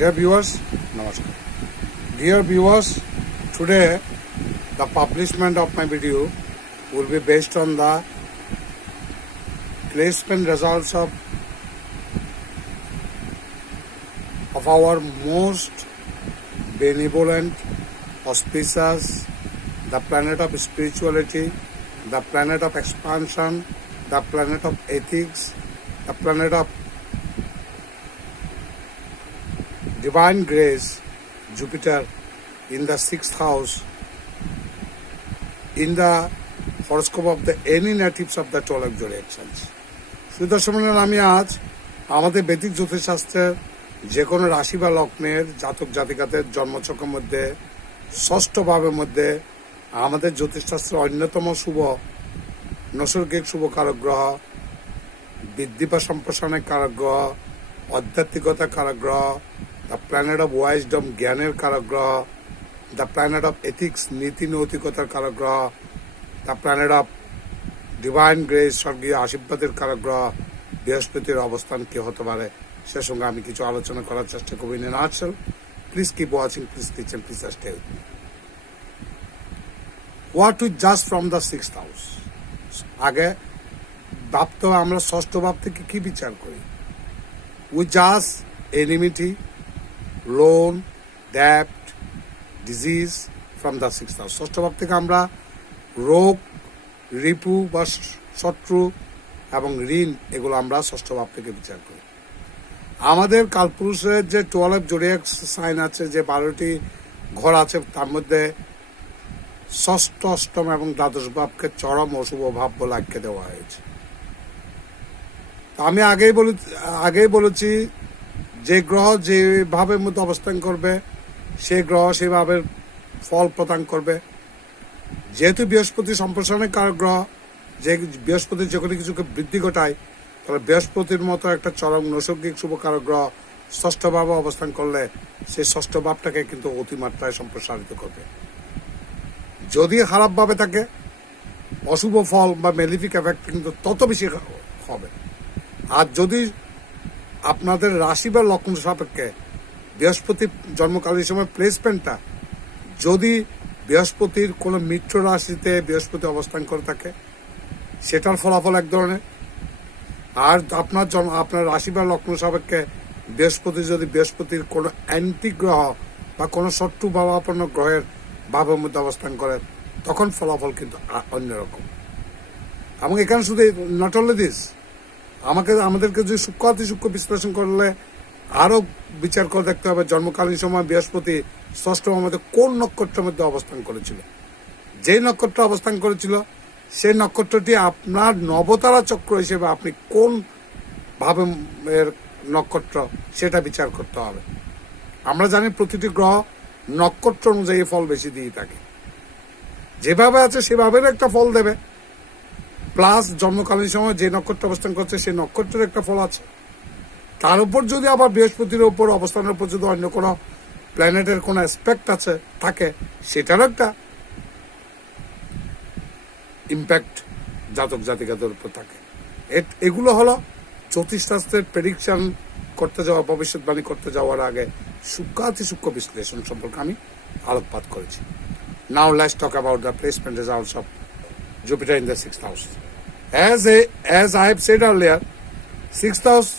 Dear viewers, Namaskar. Dear viewers, today the publishment of my video will be based on the placement results of our most benevolent, auspicious, the planet of spirituality, the planet of expansion, the planet of ethics, the planet of divine grace, Jupiter in the 6th house, in the horoscope of the any natives of the 12 zodiac signs. সুদর্শন আমি আজ আমাদের বৈদিক জ্যোতিষশাস্ত্রের যে কোনো রাশি বা লগ্নের জাতক জাতিকাদের জন্মচক্রের মধ্যে ষষ্ঠ ভাবের মধ্যে আমাদের জ্যোতিষশাস্ত্রের অন্যতম শুভ নৈসর্গিক শুভ কারক গ্রহ, বৃদ্ধি বা সম্প্রসারণের কারক গ্রহ, আধ্যাত্মিকতার কারক গ্রহ, দ্য প্ল্যানেট অফ ওয়াইজডম জ্ঞানের কারক গ্রহ, দ্য প্ল্যানেট অফ এথিক্স নীতি নৈতিকতার কারক গ্রহ, the planet of divine grace স্বর্গীয় আশীর্বাদের কারক গ্রহ বৃহস্পতির অবস্থান কি হতে পারে সে সঙ্গে আমি কিছু আলোচনা করার চেষ্টা করব। In nutshell, please keep watching, please listen, please stay with me. What we জাজ ফ্রম দ্য 6th হাউস। আগে ভাবতে আমরা ষষ্ঠ ভাব থেকে কি বিচার করি? উই জাজ এনিমিটি, লোন, ডেপ্ট, disease from the 6th house. ষষ্ঠ ভাব থেকে আমরা রোগ, রিপু বা শত্রু এবং ঋণ এগুলো আমরা ষষ্ঠ ভাব থেকে বিচার করি। আমাদের কালপুরুষের যে 12 জোডিয়াক সাইন আছে, যে 12টি ঘর আছে, তার মধ্যে ষষ্ঠ, অষ্টম এবং দ্বাদশ ভাবকে চরম অশুভ ভাব বলে আখ্যা দেওয়া হয়েছে। আমি আগেই বলেছি যে গ্রহ যে ভাবের মধ্যে অবস্থান করবে সে গ্রহ সেভাবে ফল প্রদান করবে। যেহেতু বৃহস্পতি সম্প্রসারণের কারক গ্রহ, যে বৃহস্পতি যে কোনো কিছুকে বৃদ্ধি ঘটায়, তাহলে বৃহস্পতির মতো একটা চরম নৈসর্গিক শুভ কারক গ্রহ ষষ্ঠ ভাবে অবস্থান করলে সেই ষষ্ঠ ভাবটাকে কিন্তু অতিমাত্রায় সম্প্রসারিত করবে। যদি খারাপ ভাবে থাকে অশুভ ফল বা মেলিফিক এফেক্ট কিন্তু তত বেশি হবে। আর যদি আপনাদের রাশি বা লগ্ন সাপেক্ষে বৃহস্পতি জন্মকালীন সময় প্লেসমেন্টটা যদি বৃহস্পতির কোনো মিত্র রাশিতে বৃহস্পতি অবস্থান করে থাকে, সেটার ফলাফল এক ধরনের। আর আপনার রাশি বা লগ্ন সাপেক্ষে বৃহস্পতির কোনো অ্যান্টি গ্রহ বা কোনো শত্রু ভাবাপন্ন গ্রহের ভাবের মধ্যে অবস্থান করে, তখন ফলাফল কিন্তু অন্যরকম। এবং এখানে শুধু নট অনলি দিস, আমাদেরকে যদি সূক্ষ্ম বিশ্লেষণ করলে আরো বিচার করে দেখতে হবে জন্মকালীন সময় বৃহস্পতি ষষ্ঠ ভাবে কোন নক্ষত্রের মধ্যে অবস্থান করেছিল। যেই নক্ষত্র অবস্থান করেছিল সেই নক্ষত্রটি আপনার নবতারা চক্র হিসেবে আপনি কোন ভাবে নক্ষত্র সেটা বিচার করতে হবে। আমরা জানি প্রতিটি গ্রহ নক্ষত্র অনুযায়ী ফল বেশি দিয়ে থাকে, যেভাবে আছে সেভাবে একটা ফল দেবে। প্লাস জন্মকালীন সময় যে নক্ষত্র অবস্থান করছে সেই নক্ষত্রের একটা ফল আছে। তার উপর যদি আবার বৃহস্পতির উপর অবস্থানের উপর যদি অন্য কোনো প্ল্যানেটের কোনো অ্যাসপেক্ট আছে থাকে, সেটারও একটা ইম্প্যাক্ট জাতক জাতিকাদের উপর থাকে। এগুলো হলো জ্যোতিষশাস্ত্রের প্রেডিকশন করতে যাওয়া, ভবিষ্যৎবাণী করতে যাওয়ার আগে সূক্ষ্ম বিশ্লেষণ সম্পর্কে আমি আলোকপাত করেছি। Now let's talk about the placement results of Jupiter in the 6th house. As I have said earlier, 6th house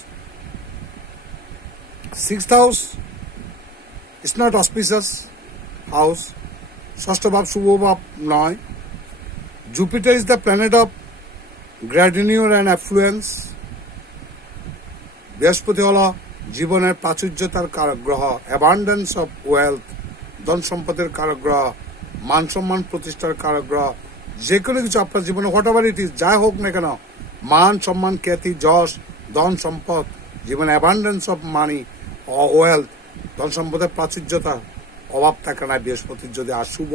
is not auspicious house. ষষ্ঠ ভাব শুভ ভাব নয়। Jupiter is the planet of grandeur and affluence. বৃহস্পতি হলো জীবনের প্রাচুর্যতার কারক গ্রহ, abundance of wealth, ধন সম্পদের কারক গ্রহ, মান সম্মান প্রতিষ্ঠার কারক গ্রহ। যে কোনো কিছু আপনার জীবনে হোয়াটএভার ইট ইজ, যাই হোক না কেন, মান সম্মান খ্যাতি যশ ধন সম্পদ, জীবনে অ্যাবান্ডেন্স অফ মানি ওয়েলথ, ধন সম্পদের প্রাচুর্যতার অভাব থাকে না বৃহস্পতির যদি অশুভ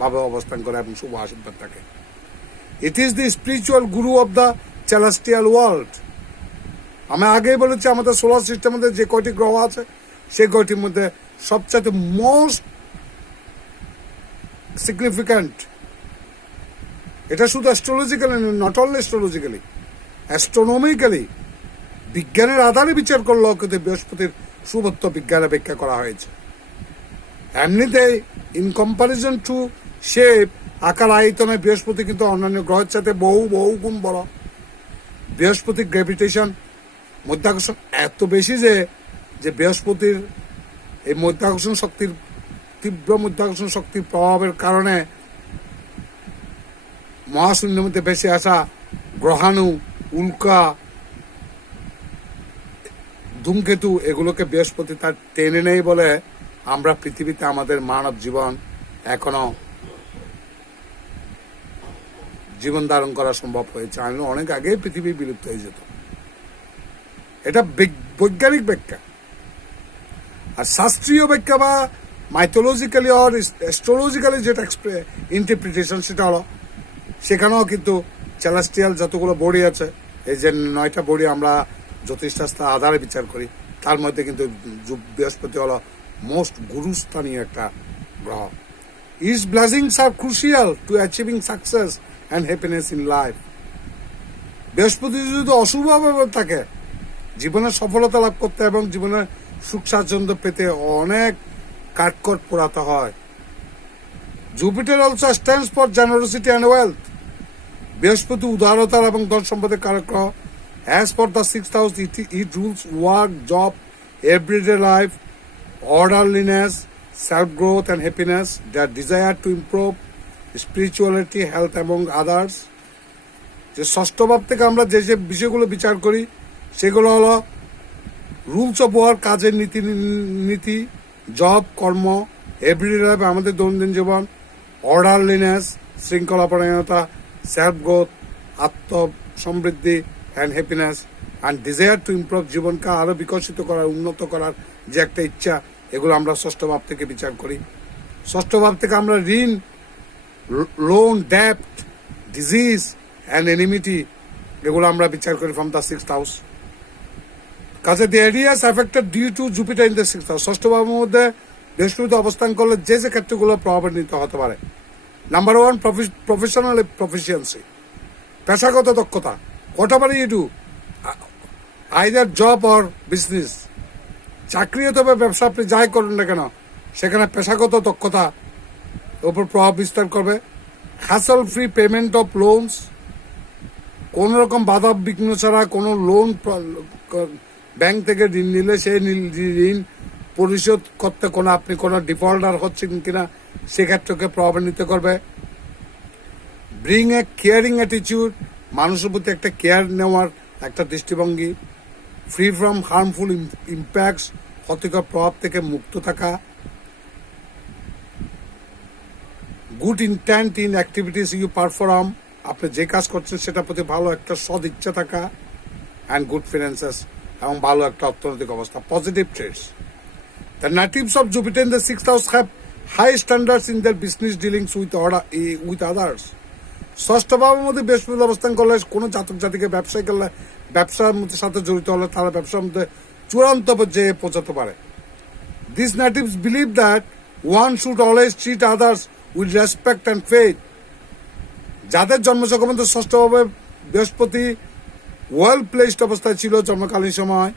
ভাবে অবস্থান করে এবং শুভ আশীর্বাদ থাকে। It is the spiritual Guru of the celestial world. আমি আগেই বলেছি আমাদের সোলার সিস্টেমের মধ্যে যে কয়টি গ্রহ আছে সেই কয়টির মধ্যে সবচাইতে মোস্ট সিগনিফিক্যান্ট, এটা শুধু অ্যাস্ট্রোলজিক্যালি নট অনলি অ্যাস্ট্রোলজিক্যালি, অ্যাস্ট্রোনমিক্যালি বিজ্ঞানের আধারে বিচার করলেও কিন্তু বৃহস্পতির শুভত্ব বিজ্ঞানে ব্যাখ্যা করা হয়েছে। এমনিতেই ইন কম্পারিজন টু শেপ, আকার আয়তনে বৃহস্পতি কিন্তু অন্যান্য গ্রহের সাথে বহু বহু গুণ বড়। বৃহস্পতির গ্র্যাভিটেশন, মধ্যাকর্ষণ এত বেশি যে বৃহস্পতির এই মধ্যাকর্ষণ শক্তির, তীব্র মধ্যাকর্ষণ শক্তির প্রভাবের কারণে মহাশূন্যের মধ্যে ভেসে আসা গ্রহাণু, উল্কা, ধূমকেতু এগুলোকে বৃহস্পতি তার টেনে নেই বলে আমরা পৃথিবীতে আমাদের মানব জীবন এখনো জীবন ধারণ করা সম্ভব হয়েছে। আমি অনেক আগেই পৃথিবী বিলুপ্ত হয়ে যেত। এটা বৈজ্ঞানিক ব্যাখ্যা। আর শাস্ত্রীয় ব্যাখ্যা বা মাইথোলজিক্যালি আর অ্যাস্ট্রোলজিক্যালি যেটা ইন্টারপ্রিটেশন, সেটা হলো সেখানেও কিন্তু সেলেস্টিয়াল যতগুলো বডি আছে, এই যে 9টা বডি আমরা জ্যোতিষশাস্ত্র আধারে বিচার করি, তার মধ্যে কিন্তু বৃহস্পতি হলো মোস্ট গুরুস্থানীয় একটা গ্রহ। His blessings are crucial to achieving success and happiness in life. বৃহস্পতি যদি অশুভভাবে থাকে, জীবনের সফলতা লাভ করতে এবং জীবনের সুখ স্বাচ্ছন্দ্য পেতে অনেক কাঠখড় পোড়াতে হয়। Jupiter also stands for generosity and wealth. বৃহস্পতি উদারতার এবং ধন সম্পদের কারক গ্রহ। As for the 6th house, it rules work, job, everyday life, orderliness, self-growth and happiness, their desire to improve spirituality, health among others. যে ষষ্ঠ ভাব থেকে আমরা যে যে বিষয়গুলো বিচার করি সেগুলো হলো রুলস অফ ওয়ার্ক, কাজের নীতি, জব, কর্ম, এভরিডে লাইফ আমাদের দৈনন্দিন জীবন, অর্ডারলিনেস, শৃঙ্খলাপরায়ণতা, সেলফ গ্রোথ, আত্মসমৃদ্ধি and happiness, and desire to improve, জীবনকে আরো বিকশিত করার, উন্নত করার যে একটা ইচ্ছা, এগুলো আমরা ষষ্ঠ ভাব থেকে বিচার করি। ষষ্ঠ ভাব থেকে আমরা ঋণ, লোন, ডেপ্ট, ডিজিজ অ্যান্ড এনিমিটি, এগুলো আমরা বিচার করি ফ্রম দ্য 6th হাউস। কাজে the areas affected due to Jupiter in the 6th house. ষষ্ঠ ভাবের মধ্যে বৃহস্পতি অবস্থান করলে যে যে ক্ষেত্রগুলো প্রভাবান্বিত হতে পারে। নাম্বার 1, প্রফেশনাল প্রফিসিয়েন্সি, পেশাগত দক্ষতা। Whatever you do, either job or business, চাকরি অথবা ব্যবসা, আপনি যাই করুন না কেন, সেখানে পেশাগত দক্ষতা ওপর প্রভাব বিস্তার করবে। Hassle free payment of loans, কোন রকম বাধা বিঘ্ন ছাড়া কোনো লোন ব্যাংক থেকে ঋণ নিলে সেই ঋণ পরিশোধ করতে আপনি কোনো ডিফল্টার হচ্ছেন কিনা সেক্ষেত্রকে প্রভাবান্বিত করবে। ব্রিং এ কেয়ারিং অ্যাটিটিউড, মানুষের প্রতি একটা কেয়ার নেওয়ার একটা দৃষ্টিভঙ্গি। ফ্রি ফ্রম হার্মফুল ইম্প্যাক্টস, ক্ষতিকর প্রভাব থেকে মুক্ত থাকা। Good intent in activities you perform, আপনি যে কাজ করছেন সেটার প্রতি ভালো একটা সদ ইচ্ছা থাকা। অ্যান্ড গুড ফিনান্সেস, এবং ভালো একটা অর্থনৈতিক অবস্থা। Positive trades, the natives of Jupiter in the 6th house have high standards in their business dealings with others. ষষ্ঠ ভাবের মধ্যে বৃহস্পতি অবস্থান করলে কোনো জাতক জাতিকে ব্যবসায় করলে, ব্যবসার মধ্যে সাথে জড়িত হলে তারা ব্যবসার মধ্যে চূড়ান্ত পর্যায়ে পৌঁছাতে পারে। This natives believe that one should always treat others with respect and faith. যাদের জন্মচক্রমধ্যে ষষ্ঠভাবে বৃহস্পতি ওয়েল প্লেসড অবস্থায় ছিল জন্মকালীন সময়,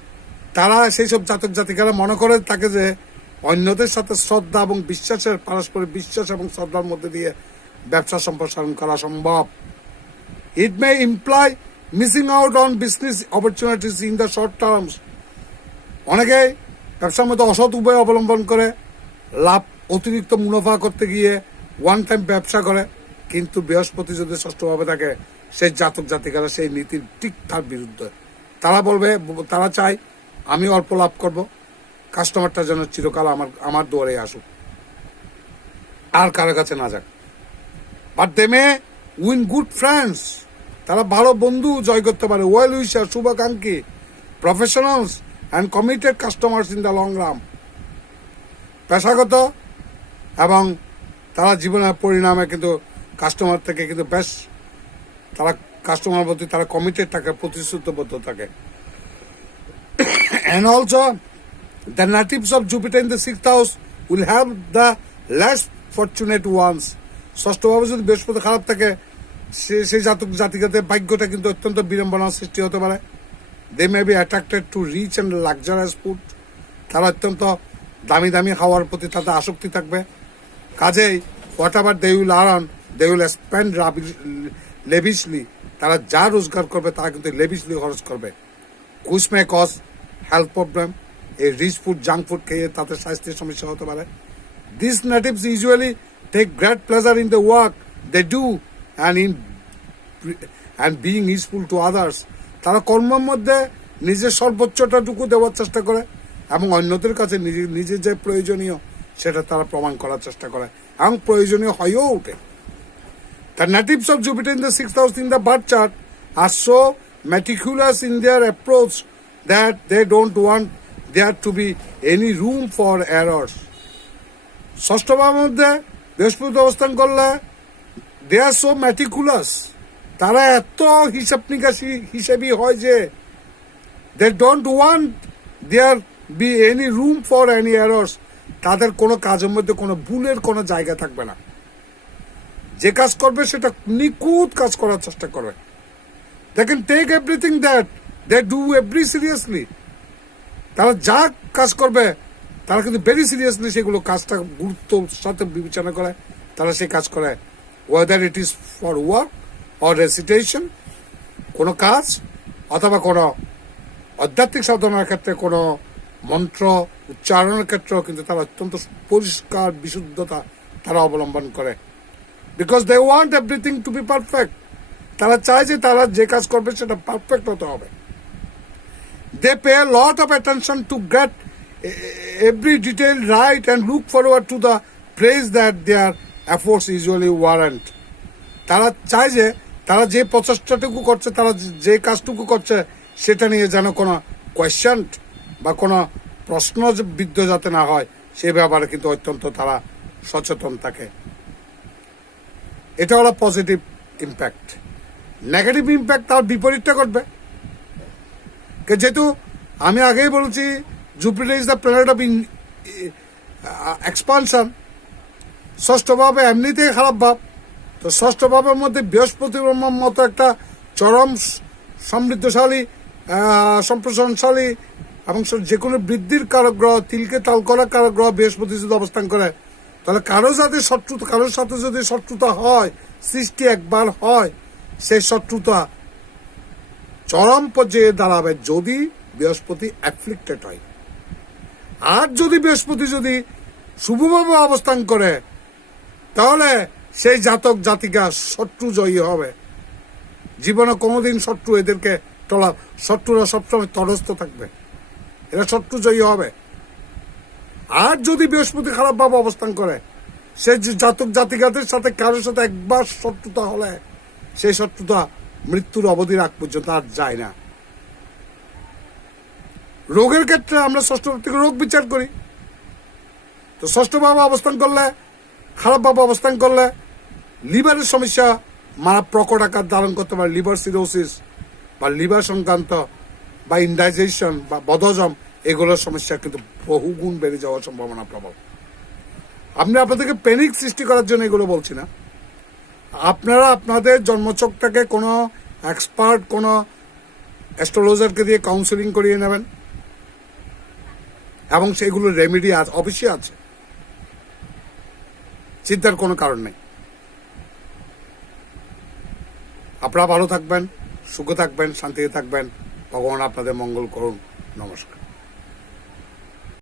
তারা সেই সব জাতক জাতিকারা মনে করে তাকে যে অন্যদের সাথে শ্রদ্ধা এবং বিশ্বাসের, পারস্পরিক বিশ্বাস এবং শ্রদ্ধার মধ্যে দিয়ে ব্যবসা সম্প্রসারণ করা সম্ভব। It may imply missing out on business opportunities in the short terms. অনেকেই ব্যবসার মধ্যে অসৎ উপায় অবলম্বন করে লাভ, অতিরিক্ত মুনাফা করতে গিয়ে ওয়ান টাইম ব্যবসা করে, কিন্তু বৃহস্পতি যদি ষষ্ঠভাবে থাকে সেই জাতক জাতিকারা সেই নীতির ঠিক তার বিরুদ্ধে। তারা বলবে, তারা চায় আমি অল্প লাভ করব, কাস্টমারটা যেন চিরকাল আমার দুয়ারে আসুক, আর কারো কাছে না যাক। But they may win good friends, তারা ভালো বন্ধু জয় করতে পারে। ওয়েল উইশার, শুভাকাঙ্ক্ষী, professionals and committed customers in the long run. পেশাগত এবং তারা জীবনের পরিণামে কিন্তু কাস্টমার থেকে কিন্তু বেশ, তারা কাস্টমার প্রতি তারা কমিটেড থাকে, প্রতিশ্রুতিবদ্ধ থাকে। And also, the natives of Jupiter in the 6th house will have the less fortunate ones. ষষ্ঠভাবে যদি বৃহস্পতি খারাপ থাকে, সেই জাতক জাতিকাদের ভাগ্যটা কিন্তু অত্যন্ত বিড়ম্বনার সৃষ্টি হতে পারে। They may be attracted to rich and luxurious food, তারা অত্যন্ত দামি দামি খাওয়ার প্রতি তাদের আসক্তি থাকবে। কাজেই whatever they will earn they will spend lavishly. তারা যা রোজগার করবে তারা কিন্তু লেভিশলি খরচ করবে, which may cause health problem. এই রিচ ফুড জাঙ্ক ফুড খেয়ে তাদের স্বাস্থ্যের সমস্যা হতে পারে। These natives usually take great pleasure in the work they do and being useful to others. তারা কর্মের মধ্যে নিজের সর্বোচ্চটাটুকু দেওয়ার চেষ্টা করে এবং অন্যদের কাছে নিজের যে প্রয়োজনীয় সেটা তারা প্রমাণ করার চেষ্টা করে এবং প্রয়োজনীয় হয়েও ওঠে। The natives of Jupiter in the 6th house in the birth chart are so meticulous in their approach that they don't want there to be any room for errors. ষষ্ঠ ভাবের মধ্যে বৃহস্পতি অবস্থান করলে দে আর সো ম্যাটিকুলাস, তারা এত হিসাব নিকাশি হিসেবই হয় যে they don't want there be any room for any errors. তাদের কোনো কাজের মধ্যে কোনো ভুলের কোনো জায়গা থাকবে না। যে কাজ করবে সেটা নিখুঁত কাজ করার চেষ্টা করবে। They can take everything that they do every seriously. তারা যা কাজ করবে তারা কিন্তু ভেরি সিরিয়াসলি সেগুলো কাজটা গুরুত্বর সাথে বিবেচনা করে তারা সেই কাজ করে। Weather it is for work or recitation, কোনো কাজ অথবা কোনো আধ্যাত্মিক সাধনার ক্ষেত্রে কোনো মন্ত্র উচ্চারণের ক্ষেত্রেও কিন্তু তারা অত্যন্ত পরিষ্কার বিশুদ্ধতা তারা অবলম্বন করে। Because they want everything to be perfect. তারা চায় যে তারা যে কাজ করবে সেটা পারফেক্ট হতে হবে। They pay a lot of attention to get every detail right and look forward to the praise that their efforts usually warrant. তারা চায় যে তারা যে প্রচেষ্টাটুকু করছে, তারা যে কাজটুকু করছে সেটা নিয়ে যেন কোনো কোয়েশ্চেন বা কোনো প্রশ্নবিদ্ধ যাতে না হয় সে ব্যাপারে কিন্তু অত্যন্ত তারা সচেতন থাকে। এটা হলো পজিটিভ ইম্প্যাক্ট। নেগেটিভ ইম্প্যাক্ট তার বিপরীতটা ঘটবে। যেহেতু আমি আগেই বলেছি Jupiter is the planet of expansion, ষষ্ঠ ভাবে এমনিতেই খারাপ ভাব। তো ষষ্ঠ ভাবের মধ্যে বৃহস্পতি মতো একটা চরম সমৃদ্ধশালী সম্প্রসারণশালী এবং যে কোনো বৃদ্ধির কারক গ্রহ, তিলকে তাল করা কারক গ্রহ বৃহস্পতি যদি অবস্থান করে তাহলে কারোর সাথে যদি শত্রুতা হয়, সৃষ্টি একবার হয়, সেই শত্রুতা চরম পর্যায়ে দাঁড়াবে যদি বৃহস্পতি অ্যাফ্লিক্টেড হয়। আর যদি বৃহস্পতি যদি শুভভাবে অবস্থান করে তাহলে সেই জাতক জাতিকা শত্রু জয়ী হবে। জীবনে কোনোদিন শত্রু এদেরকে শত্রুরা সবসময় তটস্থ থাকবে, এরা শত্রু জয়ী হবে। আর যদি বৃহস্পতি খারাপভাবে অবস্থান করে সেই জাতক জাতিকাদের সাথে কারোর সাথে একবার শত্রুতা হলে সেই শত্রুতা মৃত্যুর অবধির আগ পর্যন্ত আর যায় না। রোগের ক্ষেত্রে আমরা ষষ্ঠ ভাব থেকে রোগ বিচার করি। তো ষষ্ঠ ভাবে অবস্থান করলে, খারাপভাবে অবস্থান করলে লিভারের সমস্যা প্রকট আকার ধারণ করতে পারে। লিভার সিরোসিস বা লিভার সংক্রান্ত বা ইনডাইজেশন বা বদহজম এগুলোর সমস্যা কিন্তু বহুগুণ বেড়ে যাওয়ার সম্ভাবনা প্রবল। আমি আপনাদেরকে প্যানিক সৃষ্টি করার জন্য এগুলো বলছি না। আপনারা আপনাদের জন্মছকটাকে কোনো এক্সপার্ট কোনো অ্যাস্ট্রোলজারকে দিয়ে কাউন্সেলিং করিয়ে নেবেন এবং সেগুলোর রেমেডি অবশ্যই আছে, চিন্তার কোনো কারণ নেই। আপনারা ভালো থাকবেন, সুখে থাকবেন, শান্তিতে থাকবেন। ভগবান আপনাদের মঙ্গল করুন। নমস্কার।